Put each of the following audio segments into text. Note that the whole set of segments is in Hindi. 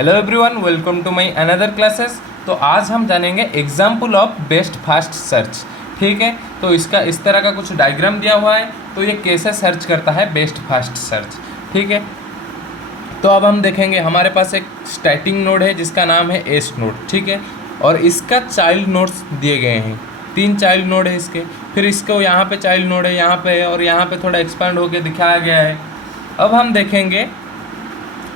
Hello everyone, welcome to my another classes. तो आज हम जानेंगे example of best fast search. ठीक है, तो इसका इस तरह का कुछ डायग्राम दिया हुआ है, तो ये कैसे सर्च करता है बेस्ट फास्ट सर्च। ठीक है, तो अब हम देखेंगे हमारे पास एक स्टार्टिंग नोड है जिसका नाम है एस नोड। ठीक है, और इसका चाइल्ड नोड्स दिए गए हैं, 3 चाइल्ड नोड है इसके। फिर इसको यहाँ पे चाइल्ड नोड है, यहाँ पे है, और यहाँ पे थोड़ा एक्सपांड होकर दिखाया गया है। अब हम देखेंगे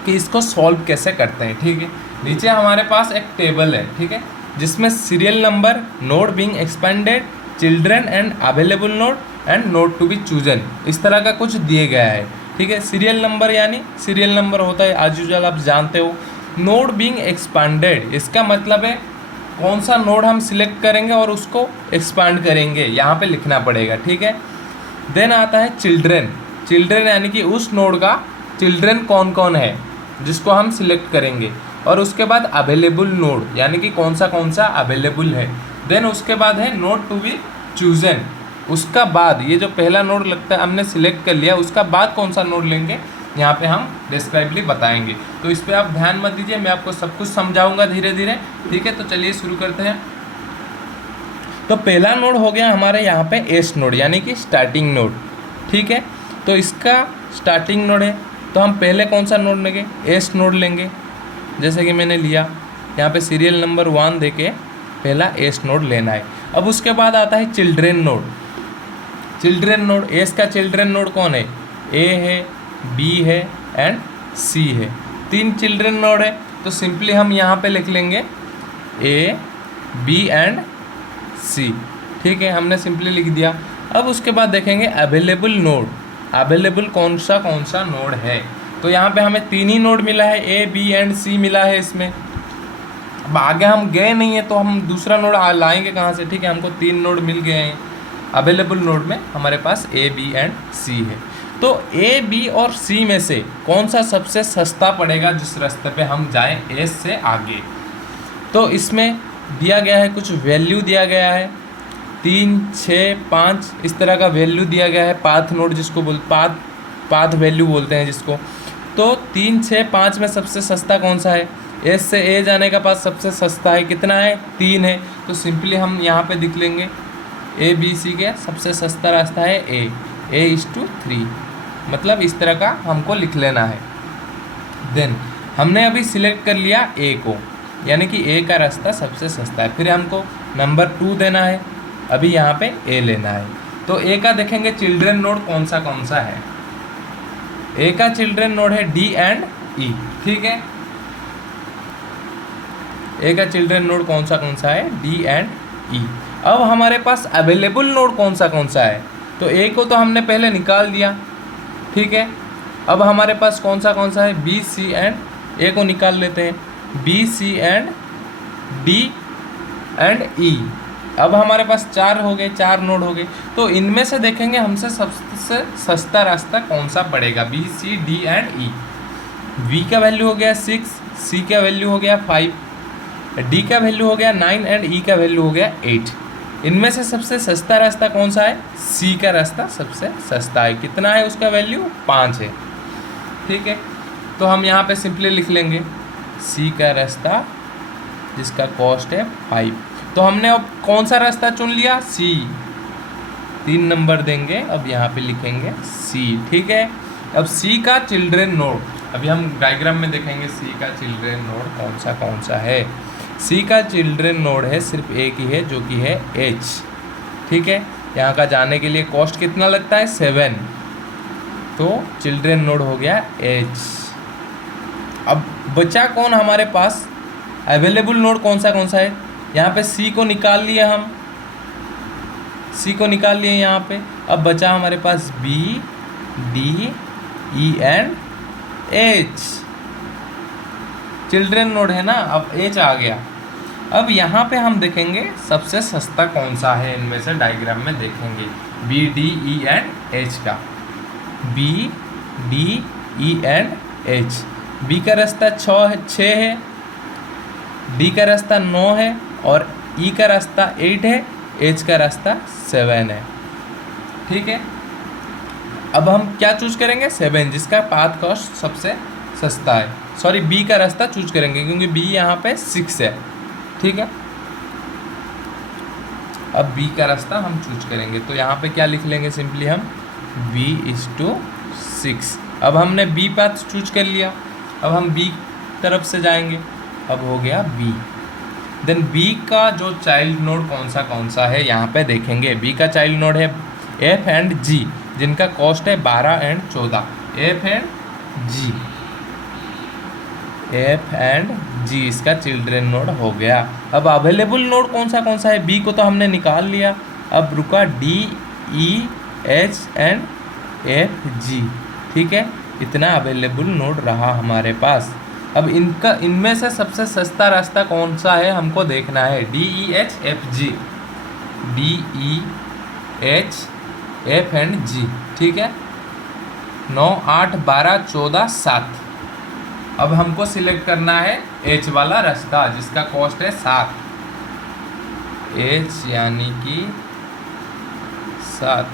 कि इसको सॉल्व कैसे करते हैं। ठीक है, नीचे हमारे पास एक टेबल है, ठीक है, जिसमें serial number, node being expanded, children and available node and node to be chosen, इस तरह का कुछ दिए गया है। ठीक है, सीरियल नंबर यानी सीरियल नंबर होता है एज यूजुअल, आप जानते हो। नोड बीइंग एक्सपेंडेड, इसका मतलब है कौन सा नोड हम सिलेक्ट करेंगे और उसको एक्सपांड करेंगे, यहाँ पे लिखना पड़ेगा। ठीक है, देन आता है चिल्ड्रन। चिल्ड्रन यानी कि उस नोड का चिल्ड्रन कौन कौन है जिसको हम सिलेक्ट करेंगे, और उसके बाद अवेलेबल नोड यानी कि कौन सा अवेलेबल है। देन उसके बाद है नोड टू बी चूजन, उसका बाद ये जो पहला नोड लगता है हमने सिलेक्ट कर लिया, उसका बाद कौन सा नोड लेंगे यहाँ पे हम डिस्क्राइबली बताएंगे। तो इस पर आप ध्यान मत दीजिए, मैं आपको सब कुछ समझाऊंगा धीरे धीरे। ठीक है, तो चलिए शुरू करते हैं। तो पहला नोड हो गया हमारे यहाँ पे एस नोड यानी कि स्टार्टिंग नोड। ठीक है, तो इसका स्टार्टिंग नोड है, तो हम पहले कौन सा नोड लेंगे, एस नोड लेंगे। जैसे कि मैंने लिया यहाँ पे सीरियल नंबर 1 दे के पहला एस नोड लेना है। अब उसके बाद आता है children node. Children node, S का चिल्ड्रन नोड कौन है, ए है, बी है एंड सी है। 3 चिल्ड्रन नोड है, तो सिंपली हम यहाँ पे लिख लेंगे ए, बी एंड सी। ठीक है, हमने सिंपली लिख दिया। अब उसके बाद देखेंगे अवेलेबल नोड, अवेलेबल कौन सा नोड है। तो यहाँ पे हमें 3 ही नोड मिला है, ए, बी एंड सी मिला है इसमें। अब आगे हम गए नहीं है तो हम दूसरा नोड लाएंगे कहाँ से। ठीक है, हमको 3 नोड मिल गए हैं, अवेलेबल नोड में हमारे पास ए, बी एंड सी है। तो ए, बी और सी में से कौन सा सबसे सस्ता पड़ेगा जिस रास्ते पे हम जाएं एस से आगे। तो इसमें दिया गया है, कुछ वैल्यू दिया गया है, 3, 6, 5 इस तरह का वैल्यू दिया गया है। पाथ नोड जिसको पाथ वैल्यू बोलते हैं जिसको। तो 3, 6, 5 में सबसे सस्ता कौन सा है, एस से ए जाने का पास सबसे सस्ता है, कितना है, 3 है। तो सिंपली हम यहाँ पे लिख लेंगे ए, बी, सी के सबसे सस्ता रास्ता है ए इज टू 3, मतलब इस तरह का हमको लिख लेना है। देन हमने अभी सिलेक्ट कर लिया ए को, यानी कि ए का रास्ता सबसे सस्ता है। फिर हमको नंबर 2 देना है, अभी यहाँ पे ए लेना है। तो ए का देखेंगे चिल्ड्रन नोड कौन सा है। ए का चिल्ड्रन नोड है डी एंड ई। ठीक है, ए का चिल्ड्रन नोड कौन सा है, डी एंड ई। अब हमारे पास अवेलेबल नोड कौन सा है, तो ए को तो हमने पहले निकाल दिया। ठीक है, अब हमारे पास कौन सा है, बी, सी एंड ए को निकाल लेते हैं, B, C and D and E. अब हमारे पास 4 हो गए, 4 नोड हो गए। तो इनमें से देखेंगे हमसे सबसे सस्ता रास्ता कौन सा पड़ेगा, B, C, D and E. B का वैल्यू हो गया 6, सी का वैल्यू हो गया 5, डी का वैल्यू हो गया 9 एंड ई का वैल्यू हो गया 8। इनमें से सबसे सस्ता रास्ता कौन सा है, सी का रास्ता सबसे सस्ता है। कितना है उसका वैल्यू, 5 है। ठीक है, तो हम यहाँ पे सिंपली लिख लेंगे सी का रास्ता जिसका कॉस्ट है 5। तो हमने अब कौन सा रास्ता चुन लिया, सी, 3 नंबर देंगे, अब यहाँ पे लिखेंगे सी। ठीक है, अब सी का चिल्ड्रन नोड, अभी हम डायग्राम में देखेंगे सी का चिल्ड्रन नोड कौन सा है। सी का चिल्ड्रन नोड है सिर्फ एक ही है, जो कि है एच। ठीक है, यहाँ का जाने के लिए कॉस्ट कितना लगता है, 7। तो चिल्ड्रन नोड हो गया एच। अब बचा कौन हमारे पास, अवेलेबल नोड कौन सा है। यहाँ पे सी को निकाल लिए हम, सी को निकाल लिए यहाँ पे। अब बचा हमारे पास B, D, E and H. Children node है ना, अब एच आ गया। अब यहाँ पे हम देखेंगे सबसे सस्ता कौन सा है, इनमें से डायग्राम में देखेंगे B, D, E and H का। B, D, E and H. B का रास्ता 6 है, डी का रास्ता 9 है और ई का रास्ता 8 है, एच का रास्ता 7 है। ठीक है, अब हम क्या चूज करेंगे, 7 जिसका पाथ कॉस्ट सबसे सस्ता है। सॉरी बी का रास्ता चूज करेंगे क्योंकि बी यहाँ पे 6 है, ठीक है। अब बी का रास्ता हम चूज करेंगे, तो यहाँ पे क्या लिख लेंगे सिंपली हम b/6। अब हमने बी पाथ चूज कर लिया, अब हम बी तरफ से जाएंगे, अब हो गया बी। देन बी का जो चाइल्ड नोड कौन सा है यहाँ पे देखेंगे। बी का चाइल्ड नोड है एफ एंड जी, जिनका कॉस्ट है 12 and 14। F and G, F and G इसका चिल्ड्रन नोड हो गया। अब अवेलेबल नोड कौन सा है, बी को तो हमने निकाल लिया, अब रुका D, E, H and F, G, ठीक है। इतना अवेलेबल नोड रहा हमारे पास। अब इनमें से सबसे सस्ता रास्ता कौन सा है हमको देखना है। D, E, H, F, G, D, E, H, F and G, ठीक है। 9, 8, 12, 14, 7। अब हमको सिलेक्ट करना है एच वाला रास्ता जिसका कॉस्ट है 7। एच यानी कि 7,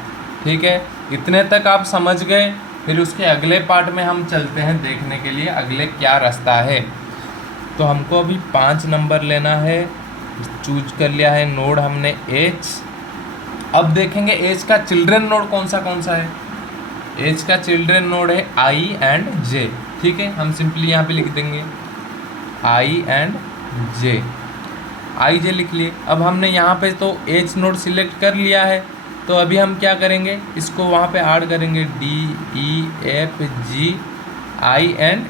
ठीक है। इतने तक आप समझ गए। फिर उसके अगले पार्ट में हम चलते हैं देखने के लिए अगले क्या रास्ता है। तो हमको अभी 5 नंबर लेना है, चूज कर लिया है नोड हमने एच। अब देखेंगे एच का चिल्ड्रन नोड कौन सा है। एच का चिल्ड्रन नोड है आई एंड जे, ठीक है। हम सिंपली यहाँ पे लिख देंगे आई एंड जे, आई जे लिख लिए। अब हमने यहाँ पे तो एच नोड सिलेक्ट कर लिया है, तो अभी हम क्या करेंगे, इसको वहाँ पे ऐड करेंगे D, E, F, G, I and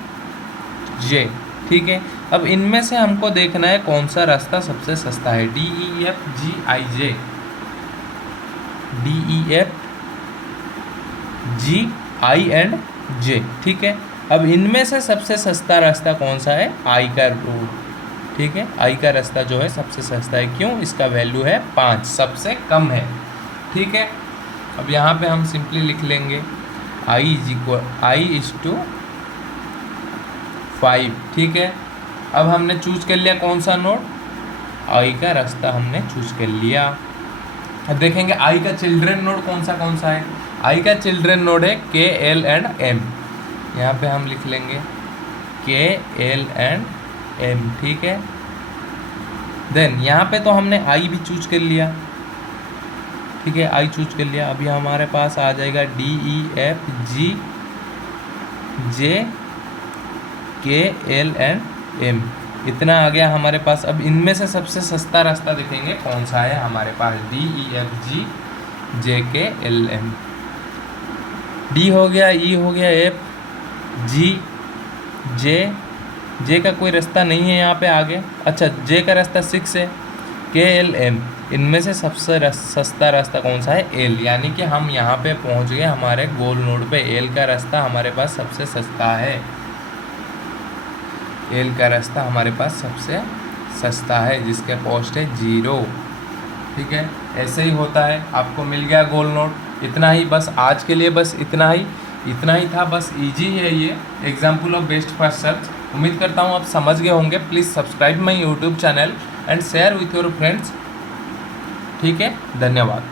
J, ठीक है। अब इनमें से हमको देखना है कौन सा रास्ता सबसे सस्ता है। D, E, F, G, I, J, D, E, F, G, I and J, ठीक है। अब इनमें से सबसे सस्ता रास्ता कौन सा है, आई का रोड, ठीक है। आई का रास्ता जो है सबसे सस्ता है, क्यों, इसका वैल्यू है 5, सबसे कम है, ठीक है। अब यहाँ पे हम सिंपली लिख लेंगे आई इज टू 5, ठीक है। अब हमने चूज कर लिया कौन सा नोड, आई का रास्ता हमने चूज कर लिया। अब देखेंगे आई का चिल्ड्रन नोड कौन सा है। आई का चिल्ड्रन नोड है के, एल एंड एम। यहाँ पे हम लिख लेंगे के, एल एंड एम, ठीक है। देन यहाँ पे तो हमने आई भी चूज कर लिया, ठीक है, आई चूज कर लिया। अभी हमारे पास आ जाएगा डी, ई, एफ, जी, जे, के, एल एंड एम, इतना आ गया हमारे पास। अब इनमें से सबसे सस्ता रास्ता देखेंगे कौन सा है हमारे पास। डी, ई, एफ, जी, जे, के, एल, एम। डी हो गया, ई हो गया, एफ, जी, जे का कोई रास्ता नहीं है यहाँ पे आगे। अच्छा, जे का रास्ता 6 है। के, एल, एम, इनमें से सबसे सस्ता रास्ता कौन सा है, एल, यानी कि हम यहाँ पे पहुँच गए हमारे गोल नोड पे। एल का रास्ता हमारे पास सबसे सस्ता है, एल का रास्ता हमारे पास सबसे सस्ता है जिसके कॉस्ट है 0, ठीक है। ऐसे ही होता है। आपको मिल गया गोल नोड, इतना ही बस आज के लिए, बस इतना ही था, बस इजी है ये example of best first search. उम्मीद करता हूँ आप समझ गए होंगे। Please subscribe my YouTube channel and share with your friends, ठीक है। धन्यवाद।